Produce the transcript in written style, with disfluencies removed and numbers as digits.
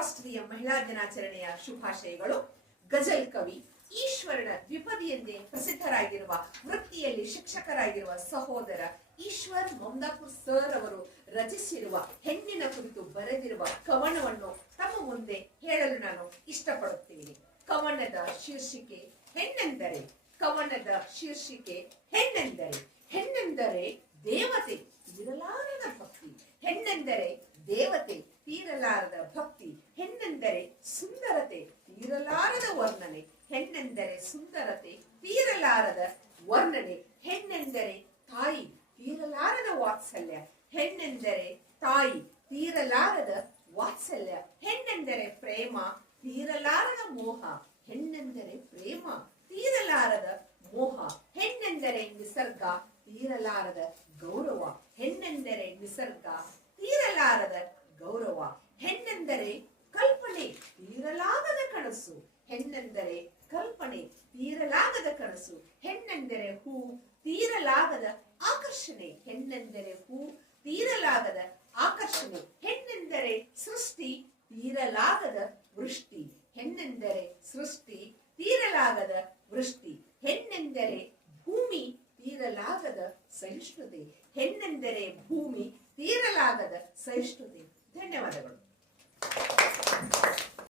ಅಂತಾರಾಷ್ಟ್ರೀಯ ಮಹಿಳಾ ದಿನಾಚರಣೆಯ ಶುಭಾಶಯಗಳು. ಗಜಲ್ ಕವಿ, ಈಶ್ವರನ ದ್ವಿಪದಿ ಎಂದೇ ಪ್ರಸಿದ್ಧರಾಗಿರುವ, ವೃತ್ತಿಯಲ್ಲಿ ಶಿಕ್ಷಕರಾಗಿರುವ ಸಹೋದರ ಈಶ್ವರ್ ಮಮದಾಪುರ್ ಸರ್ ಅವರು ರಚಿಸಿರುವ ಹೆಣ್ಣಿನ ಕುರಿತು ಬರೆದಿರುವ ಕವನವನ್ನು ತಮ್ಮ ಮುಂದೆ ಹೇಳಲು ನಾನು ಇಷ್ಟಪಡುತ್ತೇನೆ. ಕವನದ ಶೀರ್ಷಿಕೆ ಹೆಣ್ಣೆಂದರೆ. ಕವನದ ಶೀರ್ಷಿಕೆ ಹೆಣ್ಣೆಂದರೆ. ಹೆಣ್ಣೆಂದರೆ ದೇವತೆ ತೀರಲಾರದ ಭಕ್ತಿ. ಹೆಣ್ಣೆಂದರೆ ದೇವತೆ ತೀರಲಾರದ ಭಕ್ತಿ. ಹೆಣ್ಣೆಂದರೆ ಸುಂದರತೆ ತೀರಲಾರದ ವರ್ಣನೆ. ಹೆಣ್ಣೆಂದರೆ ಸುಂದರತೆ ತೀರಲಾರದ ವರ್ಣನೆ. ಹೆಣ್ಣೆಂದರೆ ತಾಯಿ ತೀರಲಾರದ ವಾತ್ಸಲ್ಯ. ಹೆಣ್ಣೆಂದರೆ ತಾಯಿ ತೀರಲಾರದ ವಾತ್ಸಲ್ಯ. ಹೆಣ್ಣೆಂದರೆ ಪ್ರೇಮ ತೀರಲಾರದ ಮೋಹ. ಹೆಣ್ಣೆಂದರೆ ಪ್ರೇಮ ತೀರಲಾರದ ಮೋಹ. ಹೆಣ್ಣೆಂದರೆ ನಿಸರ್ಗ ತೀರಲಾರದ ಗೌರವ. ಹೆಣ್ಣೆಂದರೆ ನಿಸರ್ಗ ತೀರಲಾರದ ಗೌರವ. ಹೆಣ್ಣೆಂದರೆ ಕಲ್ಪನೆ ತೀರಲಾಗದ ಕನಸು. ಹೆಣ್ಣೆಂದರೆ ಕಲ್ಪನೆ ತೀರಲಾಗದ ಕನಸು. ಹೆಣ್ಣೆಂದರೆ ಹೂ ತೀರಲಾಗದ ಆಕರ್ಷಣೆ. ಹೆಣ್ಣೆಂದರೆ ಹೂ ತೀರಲಾಗದ ಆಕರ್ಷಣೆ. ಹೆಣ್ಣೆಂದರೆ ಸೃಷ್ಟಿ ತೀರಲಾಗದ ವೃಷ್ಟಿ. ಹೆಣ್ಣೆಂದರೆ ಸೃಷ್ಟಿ ತೀರಲಾಗದ ವೃಷ್ಟಿ. ಹೆಣ್ಣೆಂದರೆ ಭೂಮಿ ತೀರಲಾಗದ ಸಹಿಷ್ಣುತೆ. ಹೆಣ್ಣೆಂದರೆ ಭೂಮಿ ತೀರಲಾಗದ ಸಹಿಷ್ಣುತೆ. ಧನ್ಯವಾದಗಳು.